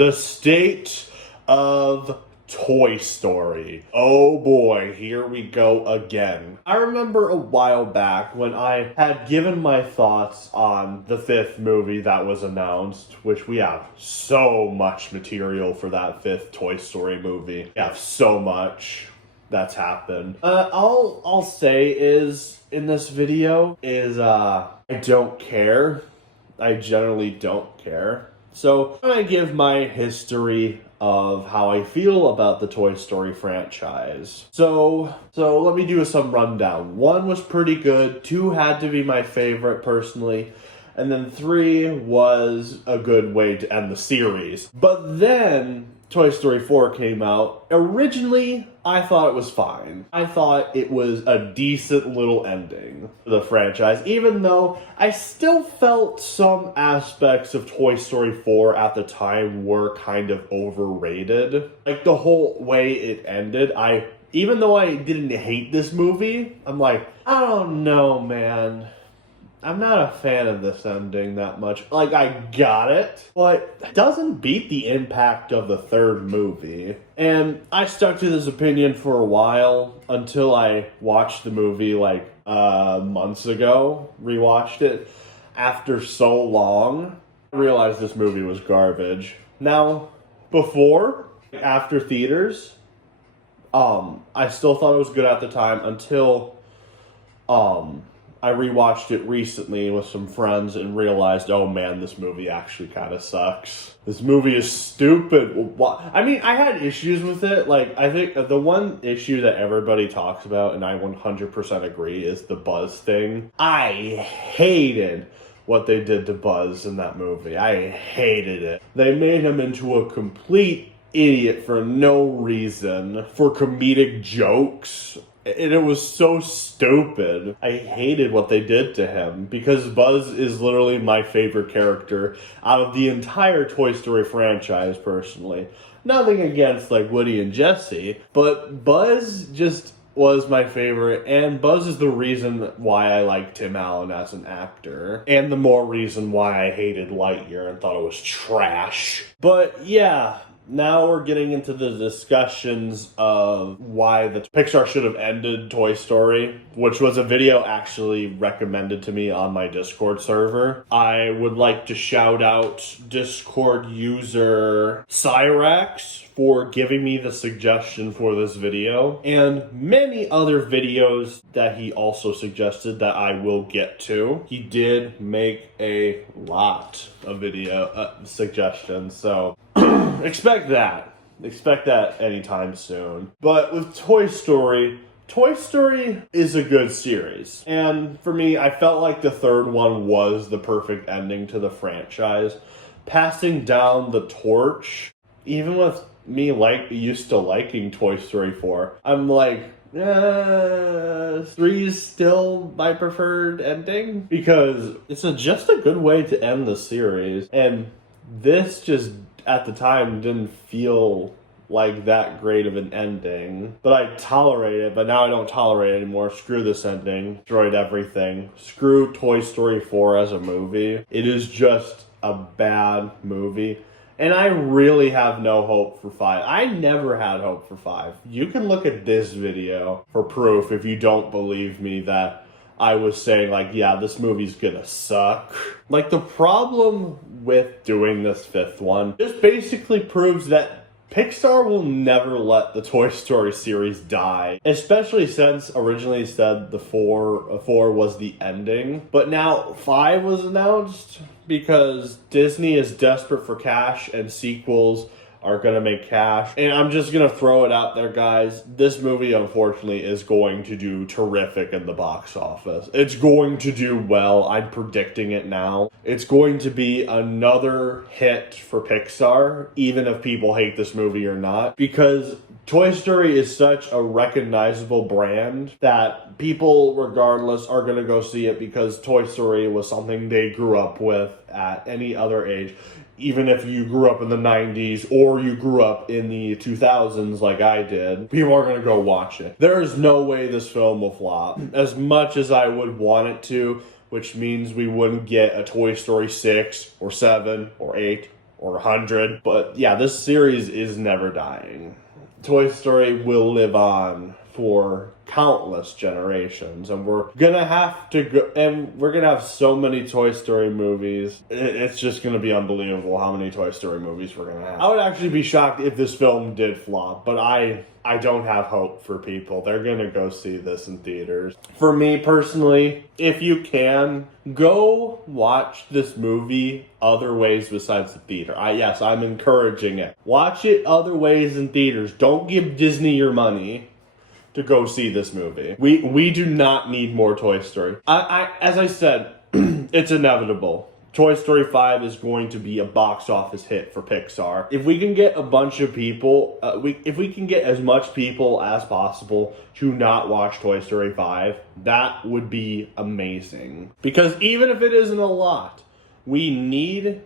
The state of Toy Story. Oh boy, here we go again. I remember a while back when I had given my thoughts on the 5th movie that was announced, which we have so much material for that 5th Toy Story movie. We have so much that's happened. All I'll say is, in this video, is I don't care. I generally don't care. So I'm gonna give my history of how I feel about the Toy Story franchise. So let me do some rundown. 1 was pretty good, 2 had to be my favorite personally, and then 3 was a good way to end the series. But then Toy Story 4 came out. Originally, I thought it was fine. I thought it was a decent little ending for the franchise, even though I still felt some aspects of Toy Story 4 at the time were kind of overrated. Like, the whole way it ended, even though I didn't hate this movie, I'm like, I don't know, man. I'm not a fan of this ending that much. Like, I got it, but it doesn't beat the impact of the 3rd movie. And I stuck to this opinion for a while until I watched the movie like months ago, rewatched it. After so long, I realized this movie was garbage. Now, after theaters, I still thought it was good at the time until I rewatched it recently with some friends and realized, oh man, this movie actually kind of sucks. This movie is stupid. I mean, I had issues with it. Like, I think the one issue that everybody talks about, and I 100% agree, is the Buzz thing. I hated what they did to Buzz in that movie. I hated it. They made him into a complete idiot for no reason, for comedic jokes. And it was so stupid. I hated what they did to him because Buzz is literally my favorite character out of the entire Toy Story franchise, personally. Nothing against, like, Woody and Jesse, but Buzz just was my favorite, and Buzz is the reason why I liked Tim Allen as an actor, and the more reason why I hated Lightyear and thought it was trash. But yeah, now we're getting into the discussions of why the Pixar should have ended Toy Story, which was a video actually recommended to me on my Discord server. I would like to shout out Discord user Cyrax for giving me the suggestion for this video, and many other videos that he also suggested that I will get to. He did make a lot of video suggestions, so expect that. Expect that anytime soon. But with Toy Story is a good series. And for me, I felt like the 3rd one was the perfect ending to the franchise. Passing down the torch, even with me used to liking Toy Story 4, I'm like, 3 is still my preferred ending because it's just a good way to end the series. And this just, at the time, didn't feel like that great of an ending. But I tolerate it, but now I don't tolerate it anymore. Screw this ending. Destroyed everything. Screw Toy Story 4 as a movie. It is just a bad movie. And I really have no hope for 5. I never had hope for 5. You can look at this video for proof if you don't believe me that I was saying, like, yeah, this movie's gonna suck. Like, the problem with doing this 5th one just basically proves that Pixar will never let the Toy Story series die, especially since originally said the 4 was the ending. But now 5 was announced because Disney is desperate for cash and sequels are gonna make cash. And I'm just gonna throw it out there, guys. This movie, unfortunately, is going to do terrific in the box office. It's going to do well. I'm predicting it now. It's going to be another hit for Pixar, even if people hate this movie or not, because Toy Story is such a recognizable brand that people, regardless, are gonna go see it because Toy Story was something they grew up with at any other age. Even if you grew up in the 90s or you grew up in the 2000s like I did, people are going to go watch it. There is no way this film will flop. As much as I would want it to, which means we wouldn't get a Toy Story 6 or 7 or 8 or 100. But yeah, this series is never dying. Toy Story will live on for countless generations, and we're gonna have to go, and we're gonna have so many Toy Story movies. It's just gonna be unbelievable how many Toy Story movies we're gonna have. I would actually be shocked if this film did flop, but I don't have hope for people. They're gonna go see this in theaters. For me personally, if you can, go watch this movie other ways besides the theater. Yes, I'm encouraging it. Watch it other ways in theaters. Don't give Disney your money to go see this movie. We do not need more Toy Story. As I said, it's inevitable. Toy Story 5 is going to be a box office hit for Pixar. If we can get a bunch of people, if we can get as much people as possible to not watch Toy Story 5, that would be amazing. Because even if it isn't a lot, we need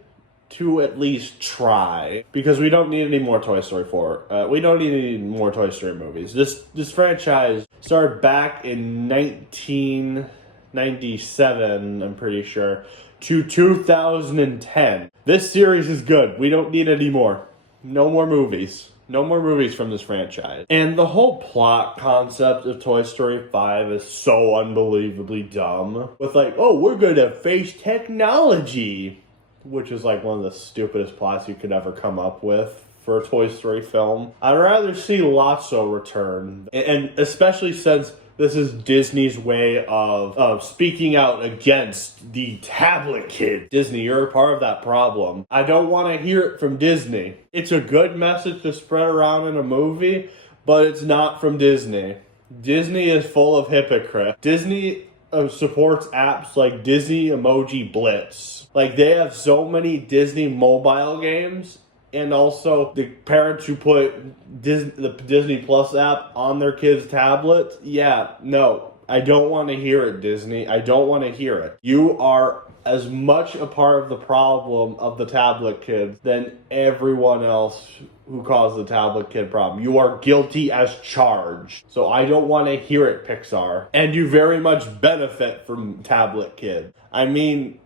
to at least try, because we don't need any more Toy Story 4. We don't need any more Toy Story movies. This franchise started back in 1997, I'm pretty sure, to 2010. This series is good. We don't need any more. No more movies. No more movies from this franchise. And the whole plot concept of Toy Story 5 is so unbelievably dumb. With like, oh, we're gonna face technology, which is like one of the stupidest plots you could ever come up with for a Toy Story film. I'd rather see Lotso return, and especially since this is Disney's way of speaking out against the tablet kid. Disney, you're a part of that problem. I don't want to hear it from Disney. It's a good message to spread around in a movie, but it's not from Disney. Disney is full of hypocrites. Disney supports apps like Disney Emoji Blitz. Like, they have so many Disney mobile games, and also the parents who put the Disney Plus app on their kids' tablets. Yeah, no, I don't want to hear it, Disney. I don't want to hear it. You are as much a part of the problem of the tablet kids than everyone else who caused the tablet kid problem. You are guilty as charged. So I don't want to hear it, Pixar. And you very much benefit from tablet kids. I mean,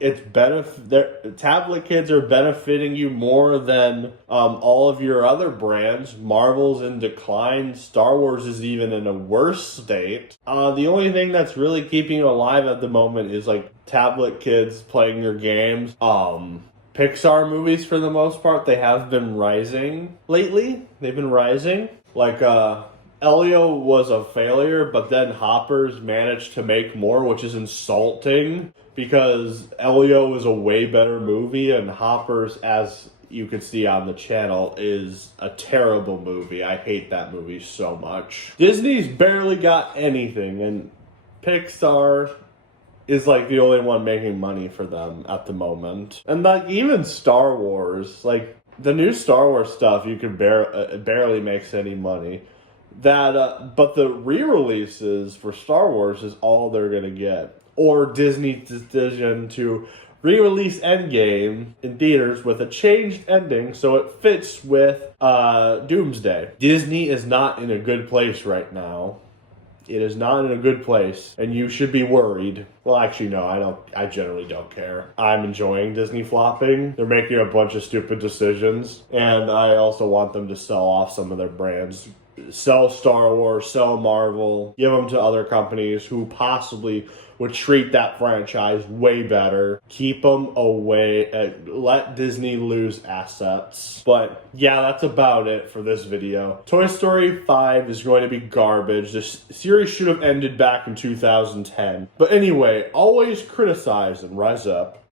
tablet kids are benefiting you more than all of your other brands. Marvel's in decline. Star Wars is even in a worse state. The only thing that's really keeping it alive at the moment is like tablet kids playing their games. Pixar movies, for the most part, they have been rising lately. They've been rising. Like, Elio was a failure, but then Hoppers managed to make more, which is insulting, because Elio is a way better movie, and Hoppers, as you can see on the channel, is a terrible movie. I hate that movie so much. Disney's barely got anything, and Pixar is like the only one making money for them at the moment. And like, even Star Wars, like the new Star Wars stuff, you can barely makes any money. But the re-releases for Star Wars is all they're gonna get. Or Disney's decision to re-release Endgame in theaters with a changed ending so it fits with Doomsday. Disney is not in a good place right now. It is not in a good place, and you should be worried. Well, actually, no, I generally don't care. I'm enjoying Disney flopping. They're making a bunch of stupid decisions, and I also want them to sell off some of their brands. Sell Star Wars, sell Marvel, give them to other companies who possibly would treat that franchise way better. Keep them away, let Disney lose assets. But yeah, that's about it for this video. Toy Story 5 is going to be garbage. This series should have ended back in 2010. But anyway, always criticize and rise up.